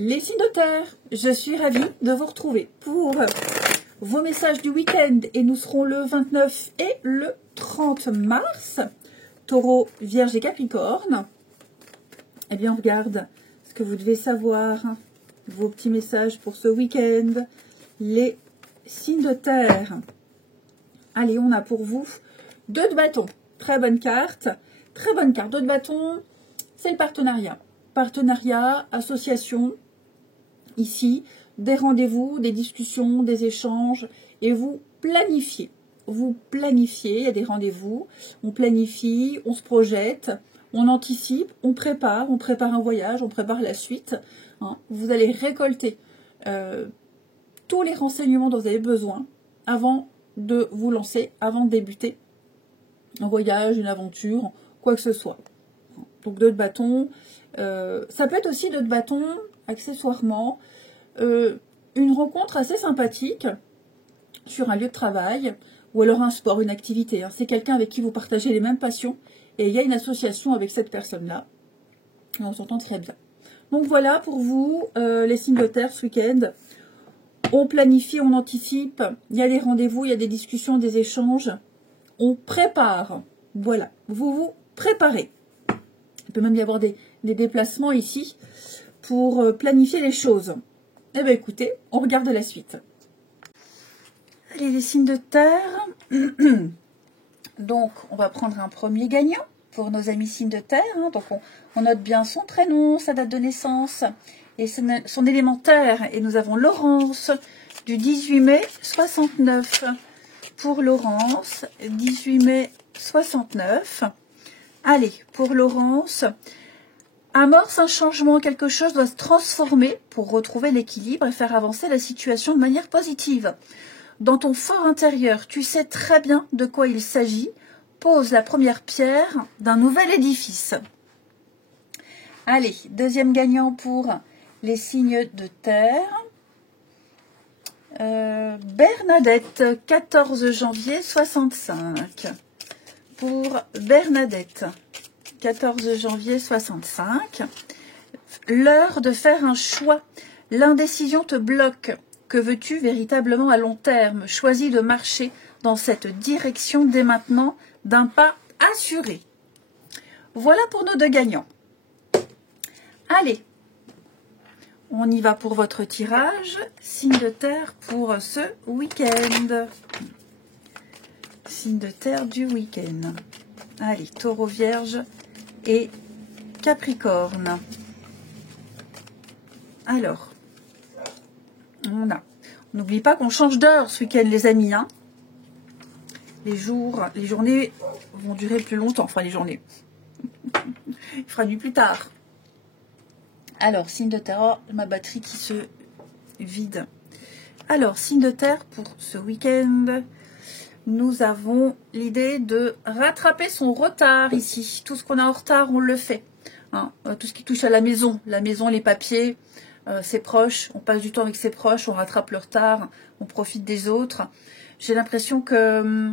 Les signes de terre, je suis ravie de vous retrouver pour vos messages du week-end et nous serons le 29 et le 30 mars. Taureau, Vierge et Capricorne. Eh bien, on regarde ce que vous devez savoir, vos petits messages pour ce week-end. Les signes de terre. Allez, on a pour vous 2 de bâton. Très bonne carte. Très bonne carte. 2 de bâton, c'est le partenariat. Partenariat, association. Ici, des rendez-vous, des discussions, des échanges. Et vous planifiez. Vous planifiez, il y a des rendez-vous. On planifie, on se projette, on anticipe, on prépare un voyage, on prépare la suite. Hein. Vous allez récolter tous les renseignements dont vous avez besoin avant de vous lancer, avant de débuter un voyage, une aventure, quoi que ce soit. Donc 2 de bâton. Ça peut être aussi 2 de bâton, accessoirement, une rencontre assez sympathique sur un lieu de travail, ou alors un sport, une activité. Hein. C'est quelqu'un avec qui vous partagez les mêmes passions, et il y a une association avec cette personne-là. Et on s'entend très bien. Donc voilà pour vous, les signes de terre ce week-end. On planifie, on anticipe, il y a des rendez-vous, il y a des discussions, des échanges. On prépare. Voilà, vous vous préparez. Il peut même y avoir des déplacements ici pour planifier les choses. Eh bien écoutez, on regarde la suite. Allez, les signes de terre. Donc, on va prendre un premier gagnant pour nos amis signes de terre. Hein. Donc, on note bien son prénom, sa date de naissance et son élémentaire. Et nous avons Laurence du 18 mai 69. Pour Laurence, 18 mai 69. Allez, pour Laurence, amorce un changement, quelque chose doit se transformer pour retrouver l'équilibre et faire avancer la situation de manière positive. Dans ton fort intérieur, tu sais très bien de quoi il s'agit. Pose la première pierre d'un nouvel édifice. Allez, deuxième gagnant pour les signes de terre. Bernadette, 14 janvier 65. Pour Bernadette, 14 janvier 65. L'heure de faire un choix. L'indécision te bloque. Que veux-tu véritablement à long terme? Choisis de marcher dans cette direction dès maintenant d'un pas assuré. Voilà pour nos 2 gagnants. Allez, on y va pour votre tirage. Signe de terre pour ce week-end. Signe de terre du week-end. Allez, Taureau, Vierge et Capricorne. Alors, on n'oublie pas qu'on change d'heure ce week-end, les amis. Hein. Les journées vont durer plus longtemps. Enfin, les journées. Il fera nuit plus tard. Alors, signe de terre, oh, ma batterie qui se vide. Alors, signe de terre pour ce week-end. Nous avons l'idée de rattraper son retard ici. Tout ce qu'on a en retard, on le fait. Hein. Tout ce qui touche à la maison, les papiers, ses proches. On passe du temps avec ses proches, on rattrape le retard, on profite des autres. J'ai l'impression que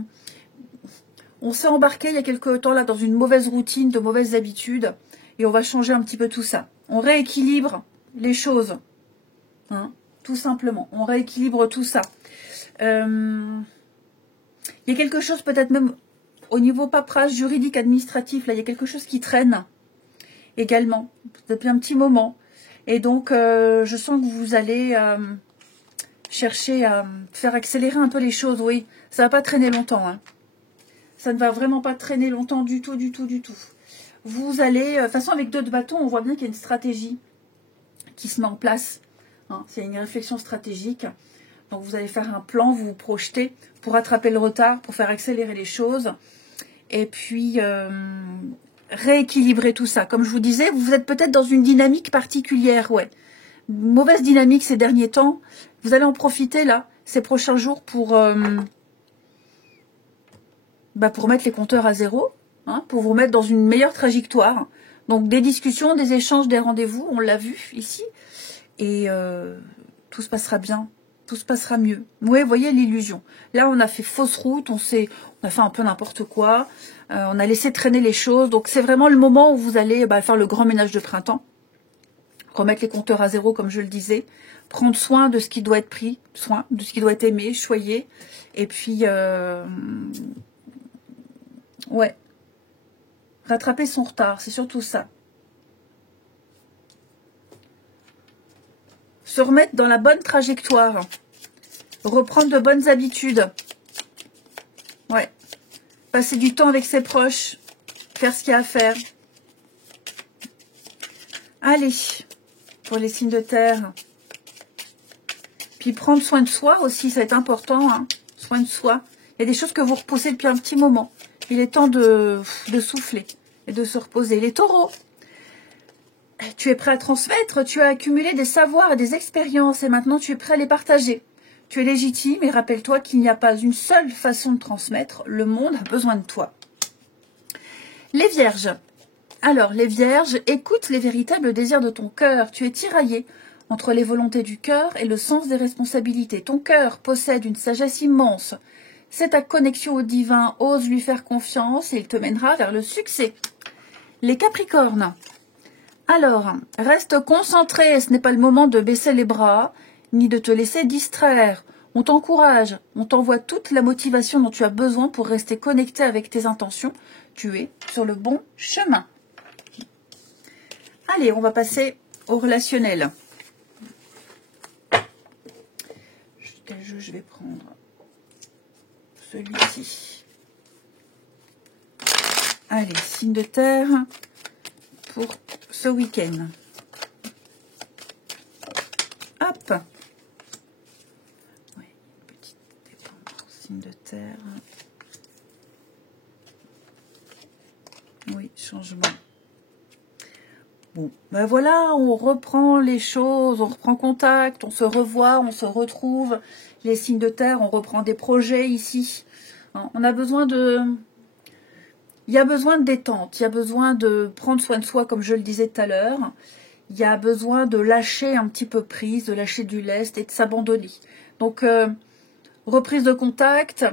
on s'est embarqué il y a quelque temps là dans une mauvaise routine, de mauvaises habitudes. Et on va changer un petit peu tout ça. On rééquilibre les choses. Hein, tout simplement. On rééquilibre tout ça. Il y a quelque chose peut-être même au niveau paperasse, juridique, administratif. Là, il y a quelque chose qui traîne également. Depuis un petit moment. Et donc, je sens que vous allez chercher à faire accélérer un peu les choses. Oui, ça ne va pas traîner longtemps. Hein. Ça ne va vraiment pas traîner longtemps du tout, du tout, du tout. Vous allez, de toute façon avec 2 de bâton, on voit bien qu'il y a une stratégie qui se met en place. Hein, c'est une réflexion stratégique. Donc vous allez faire un plan, vous vous projetez pour rattraper le retard, pour faire accélérer les choses. Et puis rééquilibrer tout ça. Comme je vous disais, vous êtes peut-être dans une dynamique particulière. Ouais. Une mauvaise dynamique ces derniers temps. Vous allez en profiter là, ces prochains jours pour mettre les compteurs à zéro. Hein, pour vous mettre dans une meilleure trajectoire. Donc des discussions, des échanges, des rendez-vous, on l'a vu ici. Et tout se passera bien, tout se passera mieux. Oui, vous voyez l'illusion. Là, on a fait fausse route, on a fait un peu n'importe quoi. On a laissé traîner les choses. Donc c'est vraiment le moment où vous allez faire le grand ménage de printemps. remettre les compteurs à zéro, comme je le disais, prendre soin de ce qui doit être pris, soin de ce qui doit être aimé, choyé, et puis, ouais, rattraper son retard, c'est surtout ça. Se remettre dans la bonne trajectoire, reprendre de bonnes habitudes, ouais, passer du temps avec ses proches, faire ce qu'il y a à faire. Allez, pour les signes de terre. Puis prendre soin de soi aussi, ça va être important, hein. Soin de soi. Il y a des choses que vous repoussez depuis un petit moment. Il est temps de souffler et de se reposer. Les taureaux, tu es prêt à transmettre, tu as accumulé des savoirs et des expériences et maintenant tu es prêt à les partager. Tu es légitime et rappelle-toi qu'il n'y a pas une seule façon de transmettre. Le monde a besoin de toi. Les vierges. Alors, les vierges, écoute les véritables désirs de ton cœur. Tu es tiraillé entre les volontés du cœur et le sens des responsabilités. Ton cœur possède une sagesse immense. C'est ta connexion au divin. Ose lui faire confiance et il te mènera vers le succès. Les capricornes. Alors, reste concentré. Ce n'est pas le moment de baisser les bras, ni de te laisser distraire. On t'encourage. On t'envoie toute la motivation dont tu as besoin pour rester connecté avec tes intentions. Tu es sur le bon chemin. Allez, on va passer au relationnel. Quel jeu je vais prendre? Celui-ci. Allez, signe de terre pour ce week-end. Hop. Oui, petite dépendance, signe de terre. Oui, changement. Bon, ben voilà, on reprend les choses, on reprend contact, on se revoit, on se retrouve. Les signes de terre, on reprend des projets ici. On a besoin de... Il y a besoin de détente, il y a besoin de prendre soin de soi, comme je le disais tout à l'heure. Il y a besoin de lâcher un petit peu prise, de lâcher du lest et de s'abandonner. Donc, reprise de contact,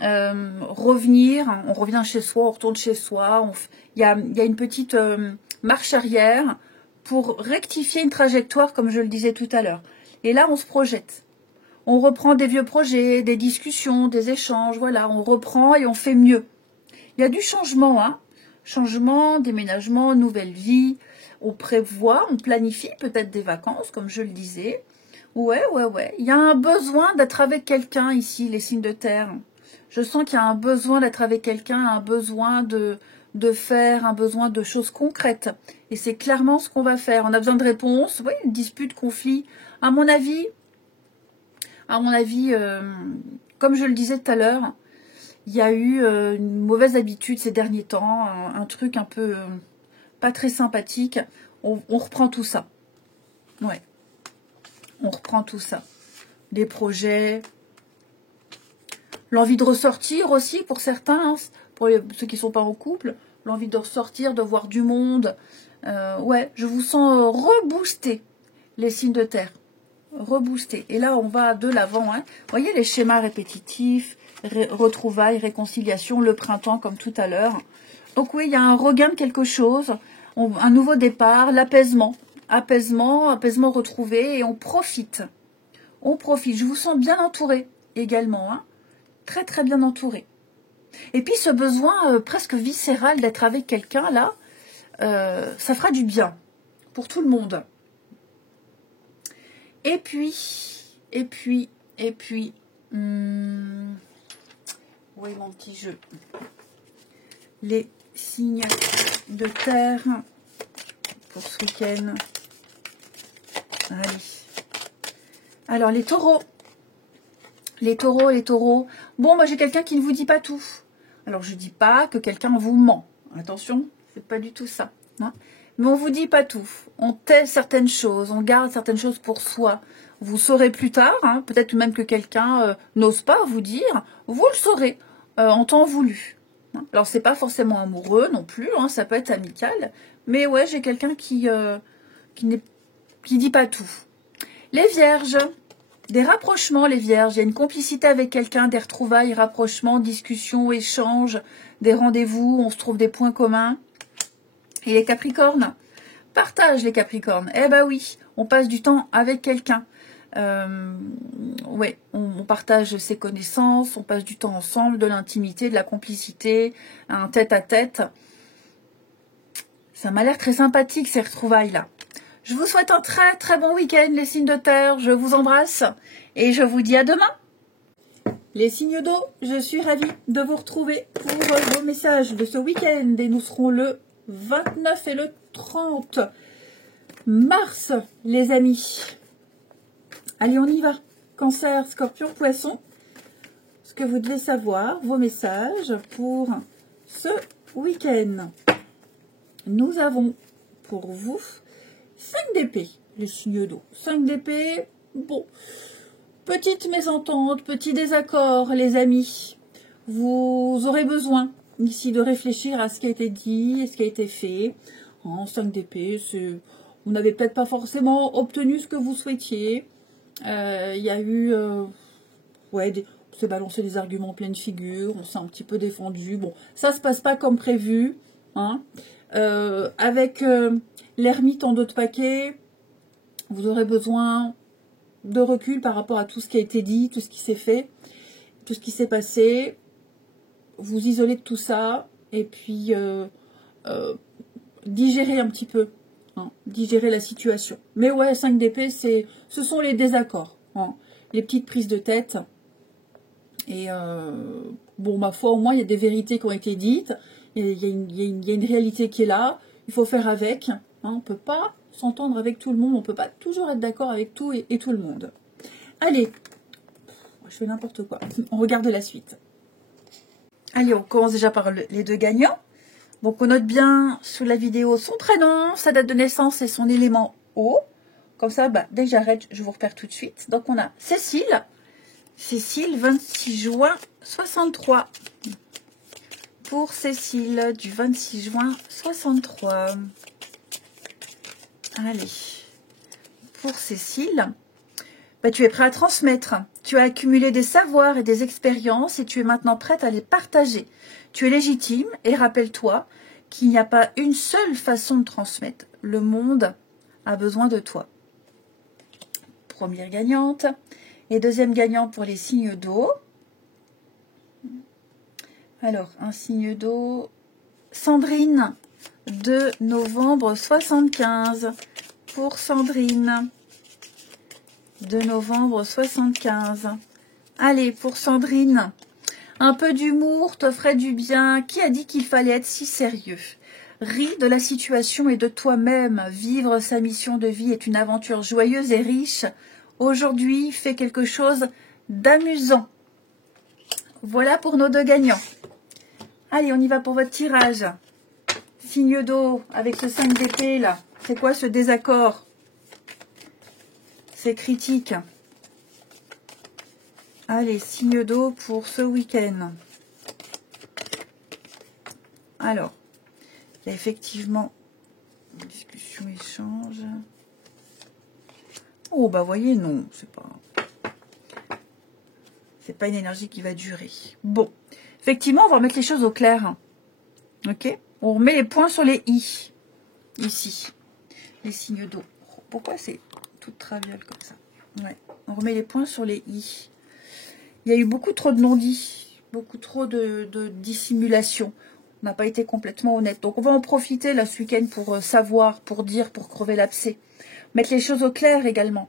revenir, on revient chez soi, on retourne chez soi. Il y a une petite... marche arrière pour rectifier une trajectoire comme je le disais tout à l'heure. Et là, on se projette. On reprend des vieux projets, des discussions, des échanges. Voilà, on reprend et on fait mieux. Il y a du changement, hein. Changement, déménagement, nouvelle vie. On prévoit, on planifie peut-être des vacances, comme je le disais. Ouais. Il y a un besoin d'être avec quelqu'un ici, les signes de terre. Je sens qu'il y a un besoin d'être avec quelqu'un, un besoin de faire, un besoin de choses concrètes. Et c'est clairement ce qu'on va faire. On a besoin de réponses, oui, une dispute, conflit. À mon avis, comme je le disais tout à l'heure, il y a eu une mauvaise habitude ces derniers temps, un truc un peu pas très sympathique. On reprend tout ça. Ouais. On reprend tout ça. Des projets, l'envie de ressortir aussi pour certains, hein, pour ceux qui ne sont pas en couple, l'envie de ressortir, de voir du monde. Ouais, je vous sens reboosté, les signes de terre. Reboosté. Et là, on va de l'avant. Hein. Vous voyez les schémas répétitifs, retrouvailles, réconciliation, le printemps comme tout à l'heure. Donc oui, il y a un regain de quelque chose, un nouveau départ, l'apaisement. Apaisement retrouvé et on profite. On profite. Je vous sens bien entouré également. Hein. Très très bien entouré. Et puis ce besoin presque viscéral d'être avec quelqu'un là, ça fera du bien pour tout le monde. Et puis, où est mon petit jeu? Les signes de terre pour ce week-end. Allez. Alors les taureaux. Les taureaux. Bon, moi j'ai quelqu'un qui ne vous dit pas tout. Alors je dis pas que quelqu'un vous ment. Attention, c'est pas du tout ça. Hein. Mais on vous dit pas tout. On tait certaines choses, on garde certaines choses pour soi. Vous saurez plus tard, hein, peut-être même que quelqu'un n'ose pas vous dire. Vous le saurez en temps voulu. Hein. Alors c'est pas forcément amoureux non plus, hein, ça peut être amical. Mais ouais, j'ai quelqu'un qui dit pas tout. Les vierges. Des rapprochements, les vierges. Il y a une complicité avec quelqu'un, des retrouvailles, rapprochements, discussions, échanges, des rendez-vous, on se trouve des points communs. Et les capricornes, partage les Capricornes. Eh ben oui, on passe du temps avec quelqu'un. Ouais, on partage ses connaissances, on passe du temps ensemble, de l'intimité, de la complicité, un tête-à-tête. Ça m'a l'air très sympathique ces retrouvailles-là. Je vous souhaite un très très bon week-end les signes de terre, je vous embrasse et je vous dis à demain. Les signes d'eau, je suis ravie de vous retrouver pour vos messages de ce week-end et nous serons le 29 et le 30 mars les amis. Allez on y va. Cancer, Scorpion, Poisson, ce que vous devez savoir, vos messages pour ce week-end. Nous avons pour vous 5 d'épée, les signes d'eau. 5 d'épée, bon, petite mésentente, petit désaccord, les amis. Vous aurez besoin ici de réfléchir à ce qui a été dit et ce qui a été fait. En 5 d'épée, vous n'avez peut-être pas forcément obtenu ce que vous souhaitiez. Il y a eu, ouais, on s'est balancé des arguments en pleine figure, on s'est un petit peu défendu. Bon, ça se passe pas comme prévu, hein. Avec l'ermite en 2 de paquet, vous aurez besoin de recul par rapport à tout ce qui a été dit, tout ce qui s'est fait, tout ce qui s'est passé. Vous isolez de tout ça et puis digérez un petit peu, hein, digérez la situation. Mais ouais, 5 d'épée, ce sont les désaccords, hein, les petites prises de tête. Et bon, ma foi, au moins, il y a des vérités qui ont été dites. Il y a une réalité qui est là. Il faut faire avec. Hein, on ne peut pas s'entendre avec tout le monde. On ne peut pas toujours être d'accord avec tout et tout le monde. Allez, je fais n'importe quoi. On regarde la suite. Allez, on commence déjà par les 2 gagnants. Donc, on note bien sous la vidéo son prénom, sa date de naissance et son élément eau. Comme ça, bah, dès que j'arrête, je vous repère tout de suite. Donc, on a Cécile. Cécile, 26 juin 63. Pour Cécile, du 26 juin 63. Allez. Pour Cécile, bah, tu es prêt à transmettre. Tu as accumulé des savoirs et des expériences et tu es maintenant prête à les partager. Tu es légitime et rappelle-toi qu'il n'y a pas une seule façon de transmettre. Le monde a besoin de toi. Première gagnante. Et deuxième gagnante pour les signes d'eau. Alors, un signe d'eau. Sandrine, 2 novembre 75. Pour Sandrine. 2 novembre 75. Allez, pour Sandrine. Un peu d'humour te ferait du bien. Qui a dit qu'il fallait être si sérieux? Ris de la situation et de toi-même. Vivre sa mission de vie est une aventure joyeuse et riche. Aujourd'hui, fais quelque chose d'amusant. Voilà pour nos 2 gagnants. Allez, on y va pour votre tirage. Signe d'eau avec ce 5 d'épée là. C'est quoi ce désaccord? C'est critique. Allez, signe d'eau pour ce week-end. Alors, il y a effectivement une discussion, échange. Oh, bah voyez, non, c'est pas une énergie qui va durer. Bon, effectivement, on va remettre les choses au clair. Ok? On remet les points sur les i. Ici. Les signes d'eau. Pourquoi c'est tout traviole comme ça? Ouais. On remet les points sur les i. Il y a eu beaucoup trop de non-dits. Beaucoup trop de dissimulation. On n'a pas été complètement honnête. Donc, on va en profiter là ce week-end pour savoir, pour dire, pour crever l'abcès. Mettre les choses au clair également.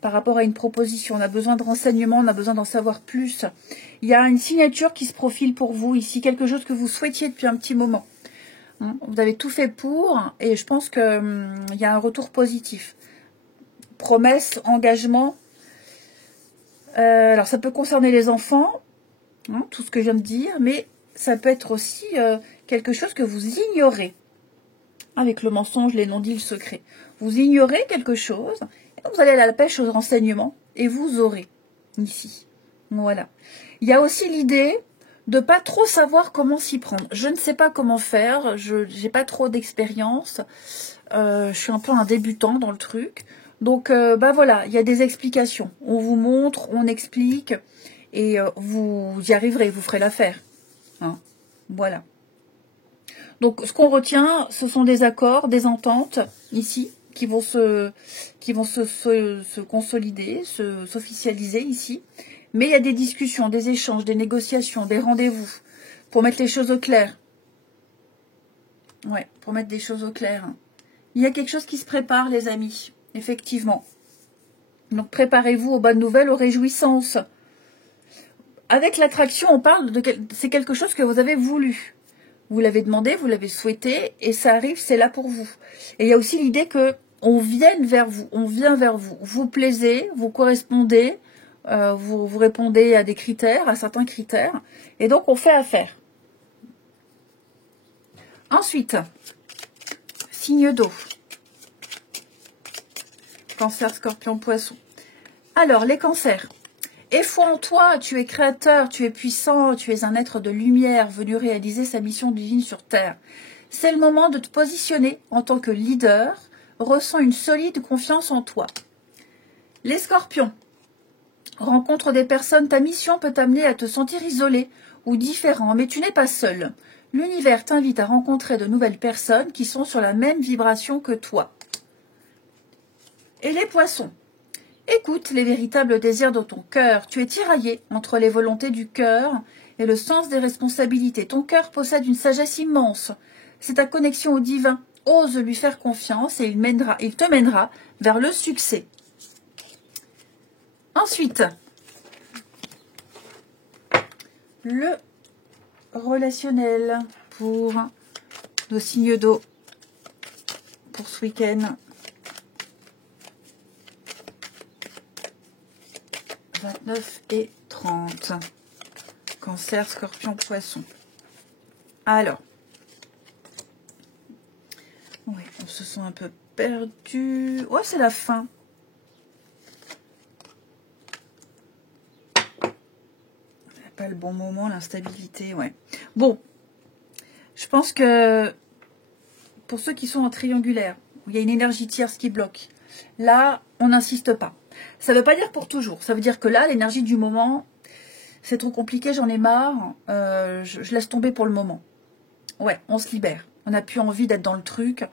Par rapport à une proposition, on a besoin de renseignements, on a besoin d'en savoir plus. Il y a une signature qui se profile pour vous ici, quelque chose que vous souhaitiez depuis un petit moment. Hein, vous avez tout fait pour, et je pense qu'il y a un retour positif. Promesse, engagement. Alors ça peut concerner les enfants, hein, tout ce que je viens de dire, mais ça peut être aussi quelque chose que vous ignorez. Avec le mensonge, les non-dits, le secret. Vous ignorez quelque chose, et vous allez à la pêche aux renseignements, et vous aurez ici. Voilà. Il y a aussi l'idée de pas trop savoir comment s'y prendre. Je ne sais pas comment faire, je n'ai pas trop d'expérience, je suis un peu un débutant dans le truc. Donc, bah voilà, il y a des explications. On vous montre, on explique, et vous y arriverez, vous ferez l'affaire. Hein, voilà. Donc, ce qu'on retient, ce sont des accords, des ententes, ici, qui vont se consolider, s'officialiser ici. Mais il y a des discussions, des échanges, des négociations, des rendez-vous pour mettre les choses au clair. Ouais, pour mettre des choses au clair. Il y a quelque chose qui se prépare, les amis, effectivement. Donc, préparez-vous aux bonnes nouvelles, aux réjouissances. Avec l'attraction, on parle de... C'est quelque chose que vous avez voulu. Vous l'avez demandé, vous l'avez souhaité, et ça arrive, c'est là pour vous. Et il y a aussi l'idée que on vienne vers vous, on vient vers vous. Vous plaisez, vous correspondez, vous répondez à des critères, à certains critères, et donc on fait affaire. Ensuite, signe d'eau. Cancer, Scorpion, Poisson. Alors, les cancers. Aie foi en toi, tu es créateur, tu es puissant, tu es un être de lumière venu réaliser sa mission divine sur Terre. C'est le moment de te positionner en tant que leader. Ressens une solide confiance en toi. Les scorpions. Rencontre des personnes, ta mission peut t'amener à te sentir isolé ou différent, mais tu n'es pas seul. L'univers t'invite à rencontrer de nouvelles personnes qui sont sur la même vibration que toi. Et les poissons. Écoute les véritables désirs de ton cœur. Tu es tiraillé entre les volontés du cœur et le sens des responsabilités. Ton cœur possède une sagesse immense. C'est ta connexion au divin. Ose lui faire confiance et il te mènera vers le succès. Ensuite, le relationnel pour nos signes d'eau pour ce week-end. 29 et 30. Cancer, Scorpion, Poisson. Alors, oui, on se sent un peu perdu. Ouais, c'est la fin. Pas le bon moment, l'instabilité, ouais. Bon, je pense que pour ceux qui sont en triangulaire, où il y a une énergie tierce qui bloque, là, on n'insiste pas. Ça ne veut pas dire pour toujours. Ça veut dire que là, l'énergie du moment, c'est trop compliqué, j'en ai marre. Je laisse tomber pour le moment. Ouais, on se libère. On n'a plus envie d'être dans le truc.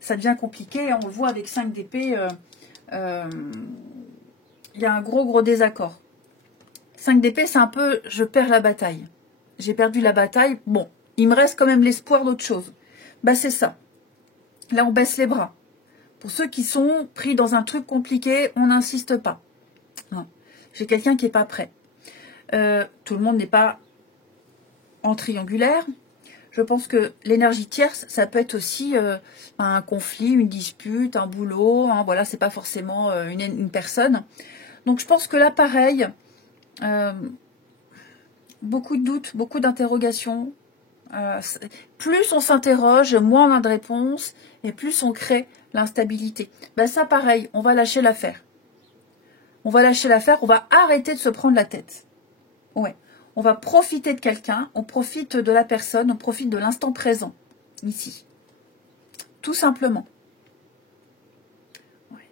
Ça devient compliqué. On le voit avec 5 d'épée. Il y a un gros désaccord. 5 d'épée, c'est un peu, je perds la bataille. J'ai perdu la bataille. Bon, il me reste quand même l'espoir d'autre chose. Bah, c'est ça. Là, on baisse les bras. Pour ceux qui sont pris dans un truc compliqué, on n'insiste pas. J'ai quelqu'un qui n'est pas prêt. Tout le monde n'est pas en triangulaire. Je pense que l'énergie tierce, ça peut être aussi un conflit, une dispute, un boulot. Hein, voilà, c'est pas forcément une personne. Donc je pense que là, pareil, beaucoup de doutes, beaucoup d'interrogations. Plus on s'interroge, moins on a de réponses, et plus on crée l'instabilité. Ben ça, pareil, on va lâcher l'affaire. On va lâcher l'affaire, on va arrêter de se prendre la tête. Ouais. On va profiter de quelqu'un, on profite de la personne, on profite de l'instant présent, ici. Tout simplement. Ouais.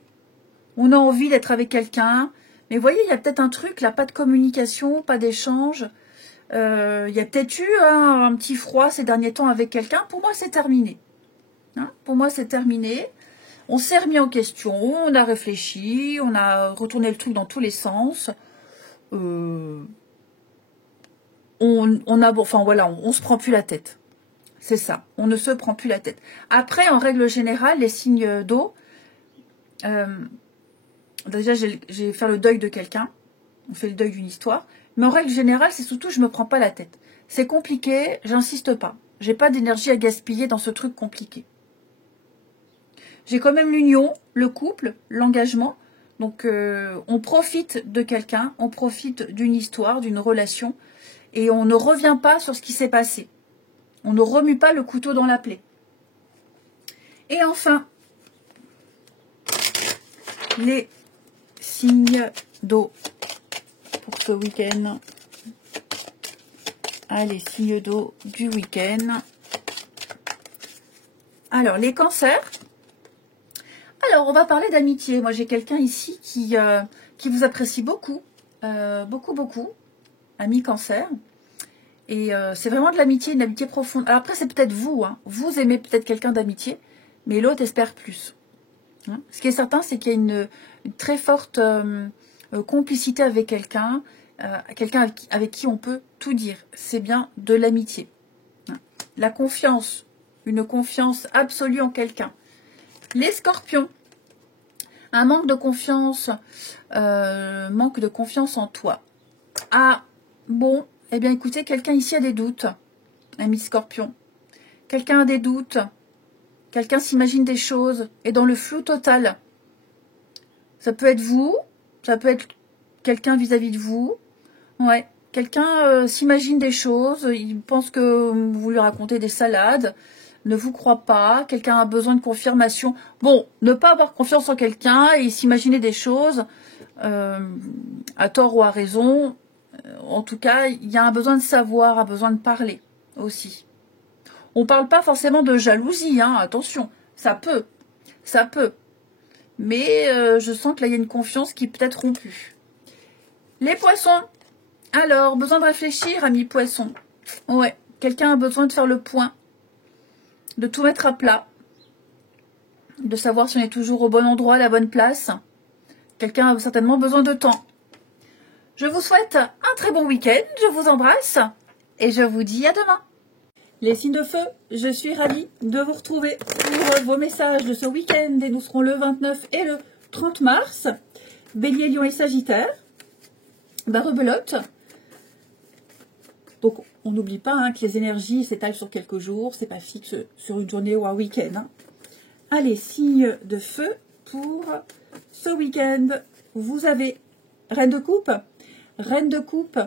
On a envie d'être avec quelqu'un, mais vous voyez, il y a peut-être un truc, là, pas de communication, pas d'échange. Il y a peut-être eu un petit froid ces derniers temps avec quelqu'un. Pour moi, c'est terminé. Hein, pour moi, c'est terminé. On s'est remis en question, on a réfléchi, on a retourné le truc dans tous les sens. Enfin voilà, on se prend plus la tête. C'est ça, on ne se prend plus la tête. Après, en règle générale, les signes d'eau, déjà j'ai fait le deuil de quelqu'un, on fait le deuil d'une histoire, mais en règle générale, c'est surtout je me prends pas la tête. C'est compliqué, j'insiste pas. J'ai pas d'énergie à gaspiller dans ce truc compliqué. J'ai quand même l'union, le couple, l'engagement. Donc on profite de quelqu'un, on profite d'une histoire, d'une relation, et on ne revient pas sur ce qui s'est passé. On ne remue pas le couteau dans la plaie. Et enfin, les signes d'eau pour ce week-end. Allez, signes d'eau du week-end. Alors, les cancers. Alors, on va parler d'amitié. Moi, j'ai quelqu'un ici qui vous apprécie beaucoup. Beaucoup. Ami cancer. Et c'est vraiment de l'amitié, une amitié profonde. Alors après, c'est peut-être vous, hein. Vous aimez peut-être quelqu'un d'amitié, mais l'autre espère plus. Hein. Ce qui est certain, c'est qu'il y a une très forte complicité avec quelqu'un, quelqu'un avec qui on peut tout dire. C'est bien de l'amitié. Hein. La confiance, une confiance absolue en quelqu'un. Les scorpions, un manque de confiance en toi. Ah, bon, eh bien écoutez, quelqu'un ici a des doutes, ami scorpion. Quelqu'un a des doutes, quelqu'un s'imagine des choses, est dans le flou total. Ça peut être vous, ça peut être quelqu'un vis-à-vis de vous. Ouais, quelqu'un s'imagine des choses, il pense que vous lui racontez des salades, ne vous croit pas, quelqu'un a besoin de confirmation. Bon, ne pas avoir confiance en quelqu'un et s'imaginer des choses, à tort ou à raison. En tout cas, il y a un besoin de savoir, un besoin de parler aussi. On ne parle pas forcément de jalousie, hein, attention, ça peut. Mais je sens que là, il y a une confiance qui peut être rompue. Les poissons. Alors, besoin de réfléchir, ami poisson. Ouais, quelqu'un a besoin de faire le point, de tout mettre à plat, de savoir si on est toujours au bon endroit, à la bonne place. Quelqu'un a certainement besoin de temps. Je vous souhaite un très bon week-end, je vous embrasse et je vous dis à demain. Les signes de feu, je suis ravie de vous retrouver pour vos messages de ce week-end et nous serons le 29 et le 30 mars. Bélier, Lion et Sagittaire. Rebelote. Donc on n'oublie pas hein, que les énergies s'étalent sur quelques jours, c'est pas fixe sur une journée ou un week-end. Hein. Allez, signe de feu pour ce week-end. Vous avez Reine de coupe. Reine de coupe,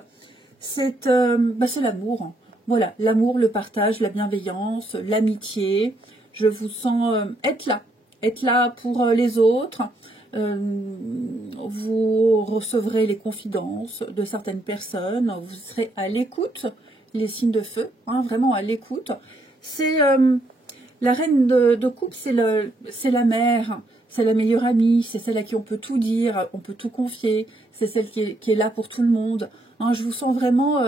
c'est l'amour. Voilà, l'amour, le partage, la bienveillance, l'amitié. Je vous sens être là pour les autres. Vous recevrez les confidences de certaines personnes. Vous serez à l'écoute, les signes de feu, hein, vraiment à l'écoute. C'est la reine de coupe, c'est la mère. C'est la meilleure amie, c'est celle à qui on peut tout dire, on peut tout confier, c'est celle qui est là pour tout le monde. Hein, je vous sens vraiment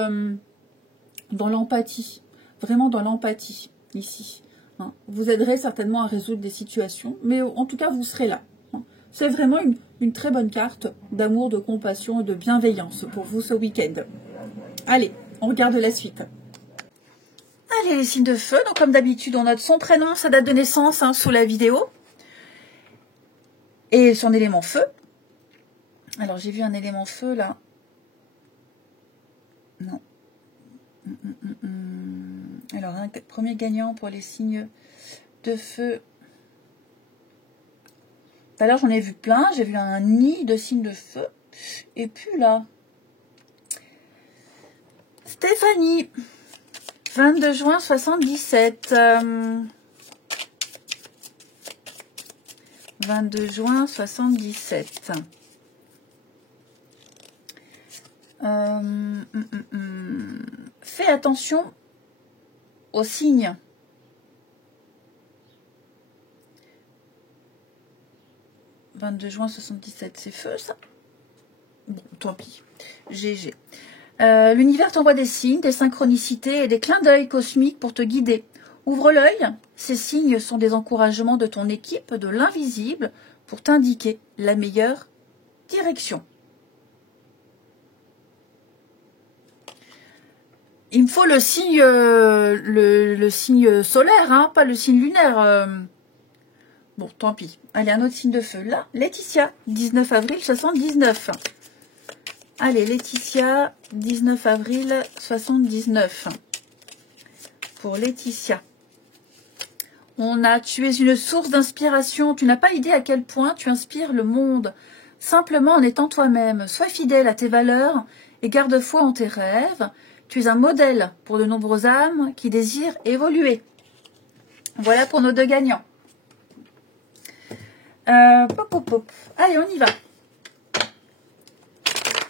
dans l'empathie, vraiment dans l'empathie ici. Hein. Vous aiderez certainement à résoudre des situations, mais en tout cas vous serez là. Hein. C'est vraiment une très bonne carte d'amour, de compassion et de bienveillance pour vous ce week-end. Allez, on regarde la suite. Allez, les signes de feu, donc comme d'habitude on note son prénom, sa date de naissance hein, sous la vidéo. Et son élément feu. Alors, j'ai vu un élément feu, là. Non. Alors, un premier gagnant pour les signes de feu. Tout à l'heure, j'en ai vu plein. J'ai vu un nid de signes de feu. Et puis là. Stéphanie. 22 juin 77. 22 juin 77. Fais attention aux signes. « 22 juin 77, c'est feu, ça? Bon, tant pis. GG. L'univers t'envoie des signes, des synchronicités et des clins d'œil cosmiques pour te guider. Ouvre l'œil. Ces signes sont des encouragements de ton équipe, de l'invisible, pour t'indiquer la meilleure direction. Il me faut le signe, le signe solaire, hein, pas le signe lunaire. Bon, tant pis. Allez, un autre signe de feu. Là, Laetitia, 19 avril 79. Allez, Laetitia, 19 avril 79. Pour Laetitia. Tu es une source d'inspiration. Tu n'as pas idée à quel point tu inspires le monde. Simplement en étant toi-même. Sois fidèle à tes valeurs et garde foi en tes rêves. Tu es un modèle pour de nombreuses âmes qui désirent évoluer. Voilà pour nos deux gagnants. Allez, on y va.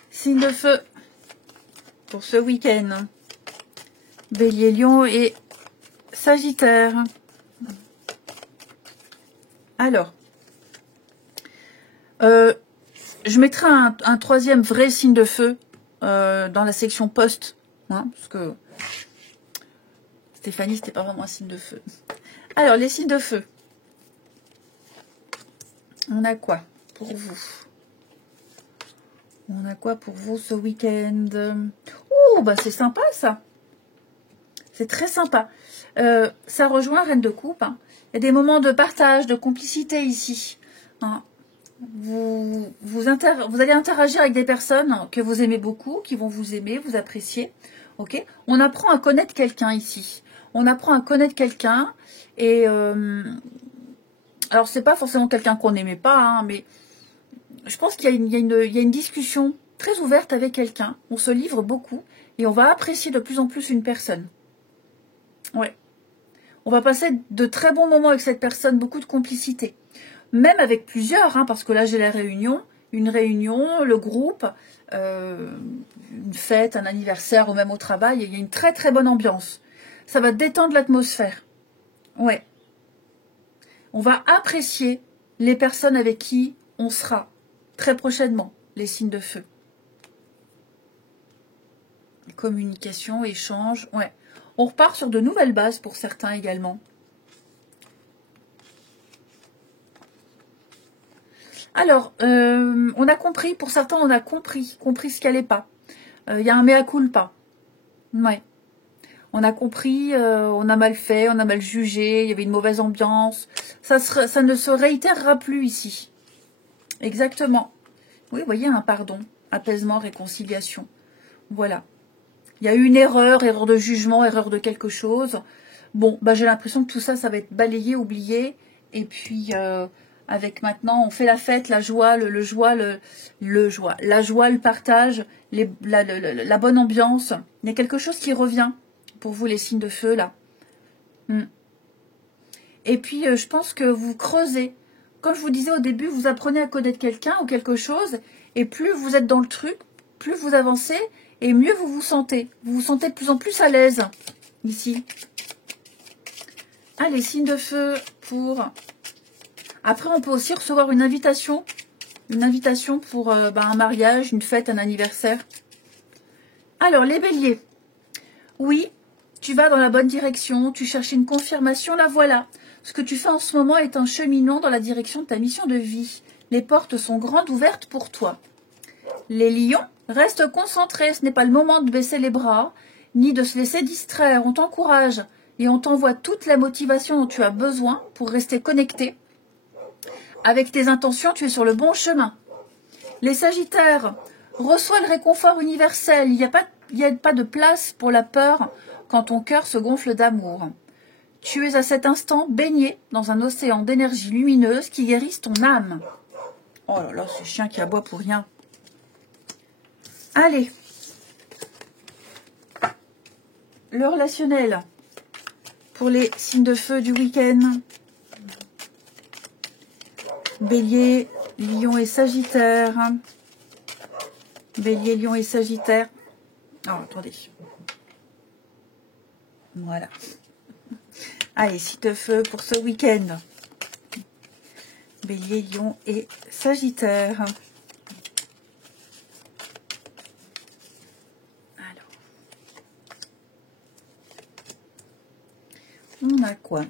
Signe de feu pour ce week-end. Bélier, Lion et Sagittaire. Alors, je mettrai un troisième vrai signe de feu dans la section post. Hein, parce que Stéphanie, c'était pas vraiment un signe de feu. Alors, les signes de feu. On a quoi pour vous? On a quoi pour vous ce week-end? Ouh, bah c'est sympa ça. C'est très sympa. Ça rejoint Reine de Coupe. Hein. Il y a des moments de partage, de complicité ici. Hein. Vous allez interagir avec des personnes que vous aimez beaucoup, qui vont vous aimer, vous apprécier. Ok. On apprend à connaître quelqu'un ici. On apprend à connaître quelqu'un. Et alors, c'est pas forcément quelqu'un qu'on n'aimait pas, hein, mais je pense qu'il y a une discussion très ouverte avec quelqu'un. On se livre beaucoup et on va apprécier de plus en plus une personne. Ouais. On va passer de très bons moments avec cette personne, beaucoup de complicité. Même avec plusieurs, hein, parce que là j'ai la réunion, une réunion, le groupe, une fête, un anniversaire ou même au travail, il y a une très très bonne ambiance. Ça va détendre l'atmosphère. Ouais. On va apprécier les personnes avec qui on sera très prochainement, les signes de feu. Communication, échange, ouais. On repart sur de nouvelles bases pour certains également. Alors, on a compris, pour certains, on a compris ce qui n'allait pas. Il y a un mea culpa. Ouais. On a compris, on a mal fait, on a mal jugé, il y avait une mauvaise ambiance. Ça ne se réitérera plus ici. Exactement. Oui, vous voyez, un pardon, apaisement, réconciliation. Voilà. Il y a eu une erreur de jugement, erreur de quelque chose. Bon, bah, j'ai l'impression que tout ça, ça va être balayé, oublié. Et puis, avec maintenant, on fait la fête, la joie, la joie, le partage, la bonne ambiance. Il y a quelque chose qui revient pour vous, les signes de feu, là. Et puis, je pense que vous creusez. Comme je vous disais au début, vous apprenez à connaître quelqu'un ou quelque chose. Et plus vous êtes dans le truc, plus vous avancez et mieux vous vous sentez. Vous vous sentez de plus en plus à l'aise ici. Ah, les signes de feu pour... Après, on peut aussi recevoir une invitation. Une invitation pour un mariage, une fête, un anniversaire. Alors, les béliers. Oui, tu vas dans la bonne direction. Tu cherches une confirmation, la voilà. Ce que tu fais en ce moment est un cheminement dans la direction de ta mission de vie. Les portes sont grandes ouvertes pour toi. Les lions, reste concentrés. Ce n'est pas le moment de baisser les bras, ni de se laisser distraire. On t'encourage et on t'envoie toute la motivation dont tu as besoin pour rester connecté. Avec tes intentions, tu es sur le bon chemin. Les sagittaires, reçois le réconfort universel. Il n'y a pas de place pour la peur quand ton cœur se gonfle d'amour. Tu es à cet instant baigné dans un océan d'énergie lumineuse qui guérisse ton âme. Oh là là, ce chien qui aboie pour rien. Allez. Le relationnel pour les signes de feu du week-end. Bélier, Lion et Sagittaire. Bélier, Lion et Sagittaire. Oh, attendez. Voilà. Allez, signes de feu pour ce week-end. Bélier, Lion et Sagittaire. Alors. On a quoi?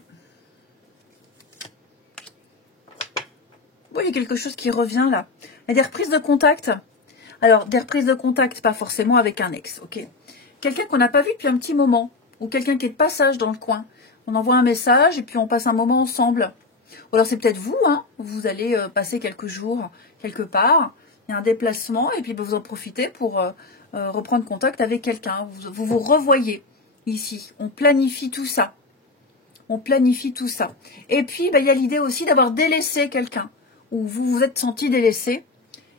Oui, il y a quelque chose qui revient là. Il y a des reprises de contact. Alors, des reprises de contact, pas forcément avec un ex, ok? Quelqu'un qu'on n'a pas vu depuis un petit moment. Ou quelqu'un qui est de passage dans le coin. On envoie un message et puis on passe un moment ensemble. Ou alors c'est peut-être vous, hein? Vous allez passer quelques jours quelque part. Il y a un déplacement et puis vous en profitez pour reprendre contact avec quelqu'un. Vous revoyez ici. On planifie tout ça. On planifie tout ça. Et puis, il y a l'idée aussi d'avoir délaissé quelqu'un. Ou vous vous êtes senti délaissé.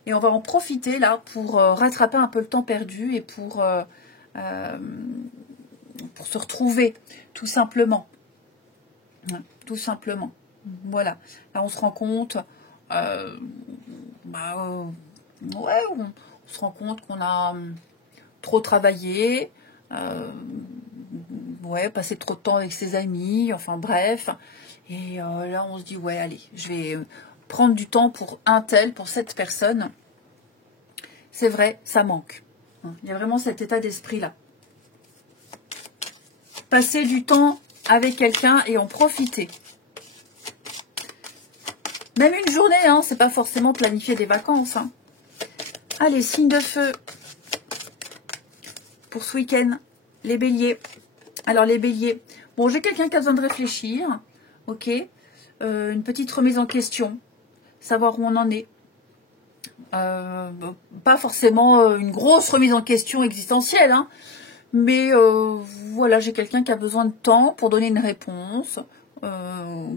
Et on va en profiter là pour rattraper un peu le temps perdu et pour se retrouver, tout simplement. Tout simplement. Voilà. Là, on se rend compte, ouais, on se rend compte qu'on a trop travaillé, ouais, passé trop de temps avec ses amis, enfin bref. Et là, on se dit, ouais, allez, je vais prendre du temps pour un tel, pour cette personne. C'est vrai, ça manque. Il y a vraiment cet état d'esprit-là. passer du temps avec quelqu'un et en profiter. Même une journée, hein, c'est pas forcément planifier des vacances. Hein. Allez, signe de feu pour ce week-end, les béliers. Alors les béliers, bon, j'ai quelqu'un qui a besoin de réfléchir, ok, une petite remise en question, savoir où on en est. Pas forcément une grosse remise en question existentielle, hein, mais voilà, j'ai quelqu'un qui a besoin de temps pour donner une réponse,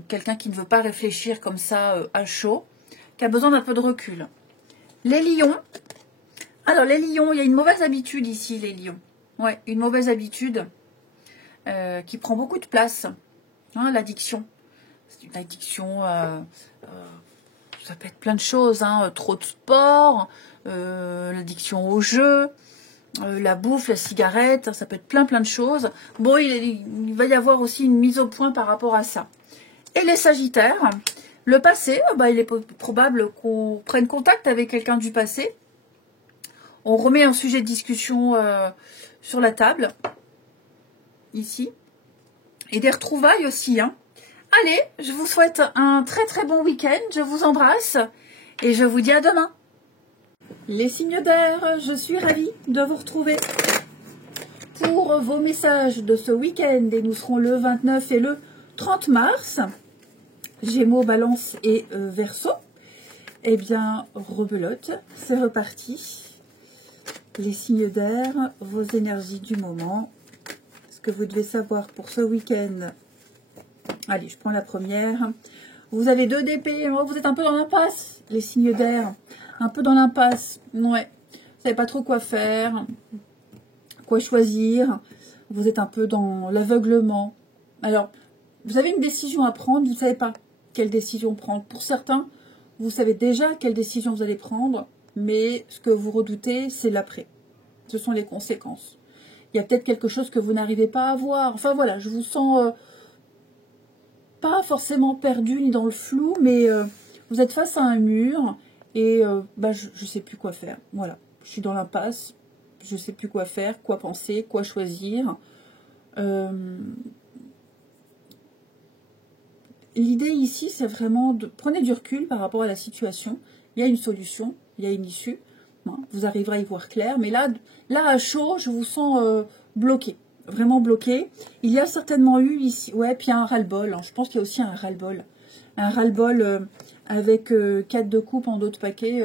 quelqu'un qui ne veut pas réfléchir comme ça à chaud, qui a besoin d'un peu de recul. Les lions, alors les lions, il y a une mauvaise habitude ici, les lions. Ouais, une mauvaise habitude qui prend beaucoup de place, hein, l'addiction. C'est une addiction, ça peut être plein de choses, hein, trop de sport, l'addiction au jeu, la bouffe, la cigarette, ça peut être plein de choses. Bon, il va y avoir aussi une mise au point par rapport à ça. Et les sagittaires, le passé, il est probable qu'on prenne contact avec quelqu'un du passé. On remet un sujet de discussion sur la table, ici. Et des retrouvailles aussi, hein. Allez, je vous souhaite un très bon week-end. Je vous embrasse et je vous dis à demain. Les signes d'air, je suis ravie de vous retrouver pour vos messages de ce week-end. Et nous serons le 29 et le 30 mars. Gémeaux, Balance et Verseau. Eh bien, rebelote, c'est reparti. Les signes d'air, vos énergies du moment. Ce que vous devez savoir pour ce week-end. Allez, je prends la première. Vous avez 2 d'épée. Oh, vous êtes un peu dans l'impasse, les signes d'air. Un peu dans l'impasse. Ouais. Vous savez pas trop quoi faire. Quoi choisir. Vous êtes un peu dans l'aveuglement. Alors, vous avez une décision à prendre. Vous ne savez pas quelle décision prendre. Pour certains, vous savez déjà quelle décision vous allez prendre. Mais ce que vous redoutez, c'est l'après. Ce sont les conséquences. Il y a peut-être quelque chose que vous n'arrivez pas à voir. Enfin voilà, je vous sens pas forcément perdu ni dans le flou, mais vous êtes face à un mur et je ne sais plus quoi faire. Voilà, je suis dans l'impasse, je ne sais plus quoi faire, quoi penser, quoi choisir. L'idée ici, c'est vraiment de prendre du recul par rapport à la situation. Il y a une solution, il y a une issue. Vous arriverez à y voir clair, mais là à chaud, je vous sens bloqué, vraiment bloqué. Il y a certainement eu ici, ouais, puis il y a un ras-le-bol. Hein. Je pense qu'il y a aussi un ras-le-bol. Un ras-le-bol avec 4 de coupe en dos de paquet,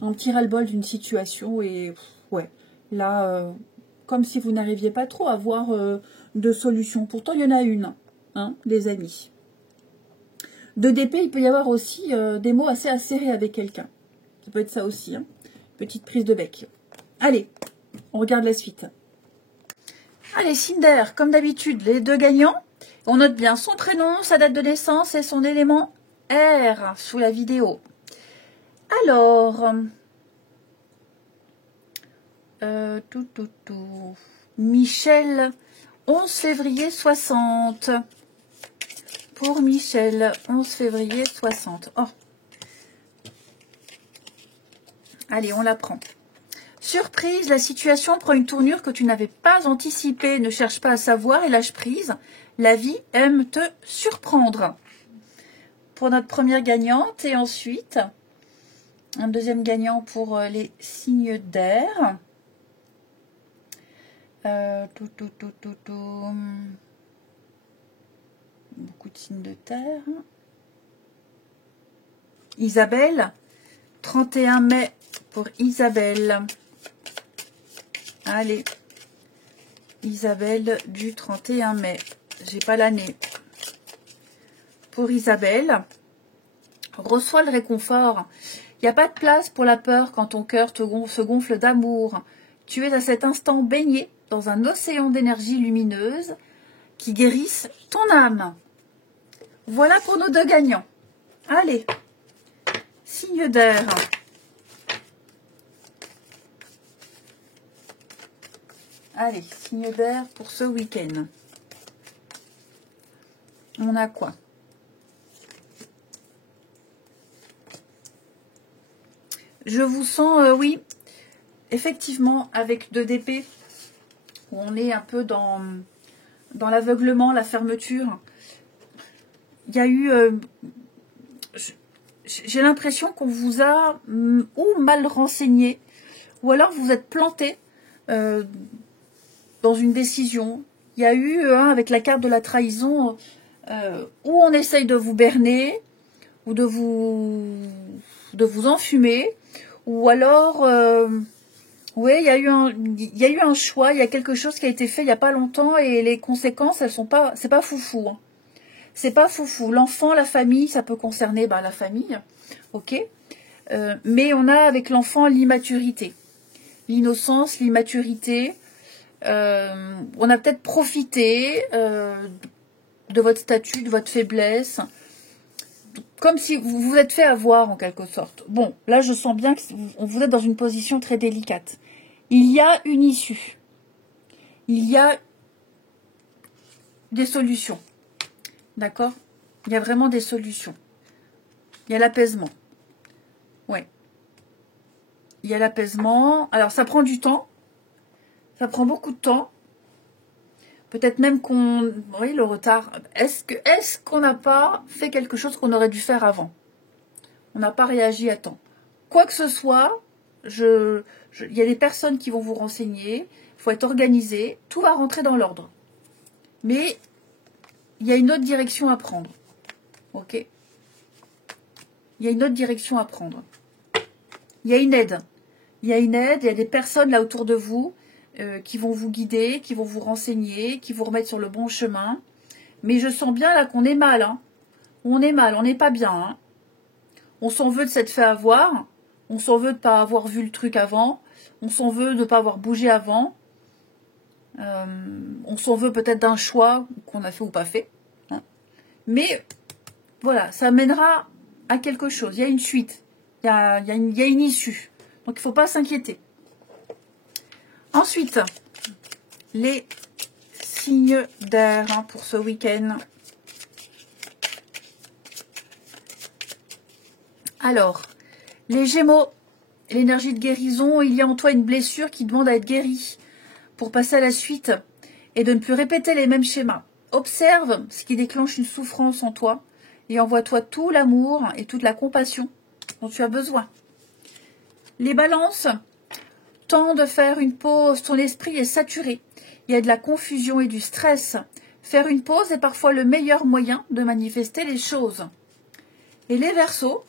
un petit ras-le-bol d'une situation. Et ouais, là, comme si vous n'arriviez pas trop à voir de solution. Pourtant, il y en a une, hein, les amis. De d'épée, il peut y avoir aussi des mots assez acérés avec quelqu'un. Ça peut être ça aussi, hein. Petite prise de bec. Allez, on regarde la suite. Allez, signe d'air, comme d'habitude, les 2 gagnants. On note bien son prénom, sa date de naissance et son élément R sous la vidéo. Alors, Michel, 11 février 60. Pour Michel, 11 février 60. Oh. Allez, on la prend. Surprise, la situation prend une tournure que tu n'avais pas anticipée. Ne cherche pas à savoir et lâche prise. La vie aime te surprendre. Pour notre première gagnante. Et ensuite, un deuxième gagnant pour les signes d'air. Beaucoup de signes de terre. Isabelle, 31 mai pour Isabelle. Allez, Isabelle du 31 mai. J'ai pas l'année. Pour Isabelle, reçois le réconfort. Il n'y a pas de place pour la peur quand ton cœur se gonfle d'amour. Tu es à cet instant baigné dans un océan d'énergie lumineuse qui guérissent ton âme. Voilà pour nos 2 gagnants. Allez, signe d'air. Allez, signe d'air pour ce week-end. On a quoi? Je vous sens, oui, effectivement, avec 2 d'épée, où on est un peu dans dans l'aveuglement, la fermeture. Il y a eu... j'ai l'impression qu'on vous a ou mal renseigné, ou alors vous êtes planté dans une décision. Il y a eu, avec la carte de la trahison, où on essaye de vous berner, ou de vous enfumer, ou alors, oui, il y a eu un choix, il y a quelque chose qui a été fait il n'y a pas longtemps, et les conséquences, elles sont pas, c'est pas foufou, hein. C'est pas foufou. L'enfant, la famille, ça peut concerner la famille, ok. Mais on a avec l'enfant l'immaturité, l'innocence, l'immaturité. On a peut-être profité de votre statut, de votre faiblesse, comme si vous vous êtes fait avoir en quelque sorte. Bon, là je sens bien que vous êtes dans une position très délicate. Il y a une issue. Il y a des solutions. D'accord? Il y a vraiment des solutions. Il y a l'apaisement. Ouais. Il y a l'apaisement. Alors ça prend du temps. Ça prend beaucoup de temps. Peut-être même qu'on... Oui, le retard. Est-ce qu'on n'a pas fait quelque chose qu'on aurait dû faire avant? On n'a pas réagi à temps. Quoi que ce soit, il y a des personnes qui vont vous renseigner. Il faut être organisé. Tout va rentrer dans l'ordre. Mais il y a une autre direction à prendre. Ok? Il y a une autre direction à prendre. Il y a une aide. Il y a une aide. Il y a des personnes là autour de vous qui vont vous guider, qui vont vous renseigner, qui vous remettre sur le bon chemin. Mais je sens bien là qu'on est mal. Hein. On est mal, on n'est pas bien. Hein. On s'en veut de s'être fait avoir. On s'en veut de ne pas avoir vu le truc avant. On s'en veut de ne pas avoir bougé avant. On s'en veut peut-être d'un choix qu'on a fait ou pas fait. Hein. Mais voilà, ça mènera à quelque chose. Il y a une suite. Il y a une issue. Donc il ne faut pas s'inquiéter. Ensuite, les signes d'air pour ce week-end. Alors, les Gémeaux, l'énergie de guérison, il y a en toi une blessure qui demande à être guérie pour passer à la suite et de ne plus répéter les mêmes schémas. Observe ce qui déclenche une souffrance en toi et envoie-toi tout l'amour et toute la compassion dont tu as besoin. Les balances, temps de faire une pause, ton esprit est saturé. Il y a de la confusion et du stress. Faire une pause est parfois le meilleur moyen de manifester les choses. Et les Verseaux,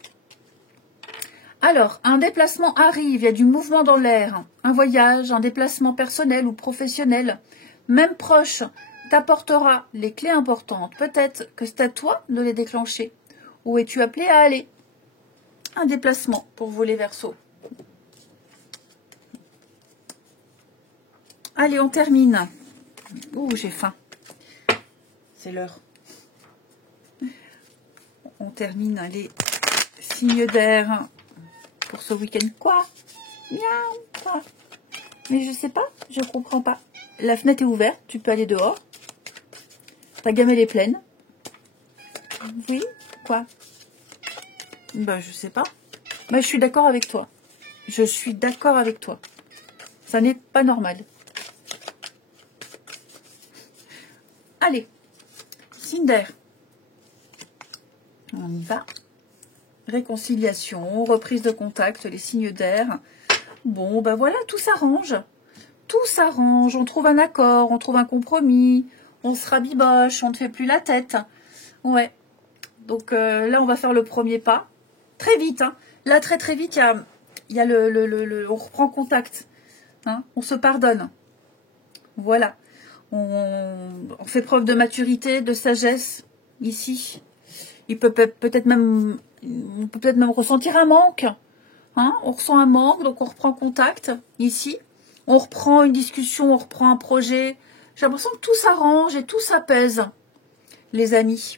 alors, un déplacement arrive, il y a du mouvement dans l'air, un voyage, un déplacement personnel ou professionnel, même proche, t'apportera les clés importantes. Peut-être que c'est à toi de les déclencher. Où es-tu appelé à aller? Un déplacement pour vous les Verseaux. Allez, on termine. Ouh, j'ai faim. C'est l'heure. On termine les signes d'air pour ce week-end. Quoi? Miaou, quoi? Mais je sais pas, je comprends pas. La fenêtre est ouverte, tu peux aller dehors. Ta gamelle est pleine. Oui, quoi? Ben, je sais pas. Mais je suis d'accord avec toi. Je suis d'accord avec toi. Ça n'est pas normal. Allez, signe d'air. On y va. Réconciliation, reprise de contact, les signes d'air. Bon, ben voilà, tout s'arrange. Tout s'arrange. On trouve un accord, on trouve un compromis. On se rabiboche, on ne fait plus la tête. Ouais. Donc là, on va faire le premier pas. Très vite. Hein. Là, très très vite, il y a on reprend contact. Hein. On se pardonne. Voilà. On fait preuve de maturité, de sagesse ici. On peut peut-être même ressentir un manque. Hein, on ressent un manque, donc on reprend contact ici. On reprend une discussion, on reprend un projet. J'ai l'impression que tout s'arrange et tout s'apaise, les amis.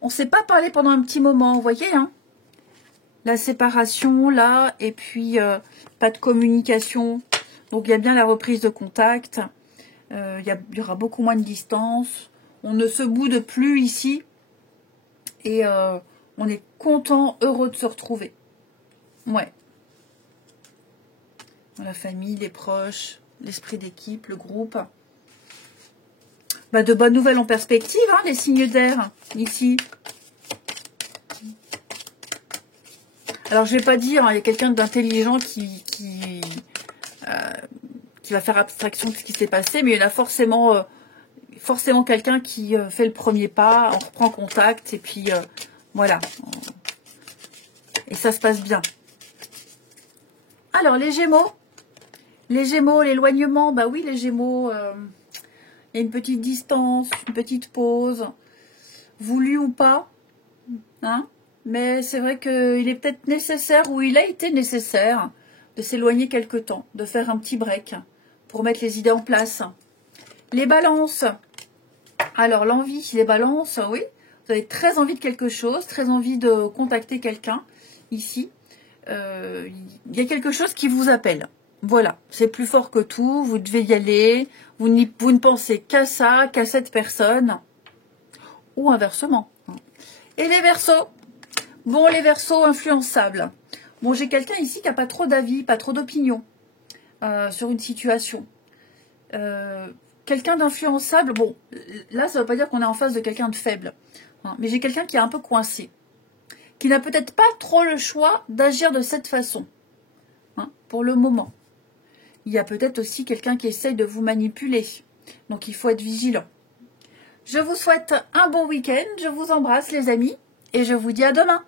On ne s'est pas parlé pendant un petit moment, vous voyez, hein. La séparation, là, et puis pas de communication. Donc il y a bien la reprise de contact. Il y aura beaucoup moins de distance. On ne se boude plus ici. Et on est content, heureux de se retrouver. Ouais. Dans la famille, les proches, l'esprit d'équipe, le groupe. Bah, de bonnes nouvelles en perspective, hein, les signes d'air, ici. Alors, je vais pas dire, hein, il y a quelqu'un d'intelligent qui va faire abstraction de ce qui s'est passé, mais il y en a forcément, forcément quelqu'un qui fait le premier pas, on reprend contact, et puis voilà. Et ça se passe bien. Alors, les Gémeaux, l'éloignement, bah oui, les Gémeaux, il y a une petite distance, une petite pause, voulu ou pas, hein, mais c'est vrai qu'il est peut-être nécessaire, ou il a été nécessaire, de s'éloigner quelque temps, de faire un petit break, pour mettre les idées en place. Les Balances, alors l'envie, les Balances, oui, vous avez très envie de quelque chose, très envie de contacter quelqu'un, ici. Il y a quelque chose qui vous appelle. Voilà, c'est plus fort que tout, vous devez y aller, vous ne pensez qu'à ça, qu'à cette personne, ou inversement. Et les Verseaux, bon, les Verseaux influençables. Bon, j'ai quelqu'un ici qui n'a pas trop d'avis, pas trop d'opinion sur une situation. Quelqu'un d'influençable, bon, là, ça ne veut pas dire qu'on est en face de quelqu'un de faible, hein, mais j'ai quelqu'un qui est un peu coincé, qui n'a peut-être pas trop le choix d'agir de cette façon, hein, pour le moment. Il y a peut-être aussi quelqu'un qui essaye de vous manipuler, donc il faut être vigilant. Je vous souhaite un bon week-end, je vous embrasse les amis, et je vous dis à demain.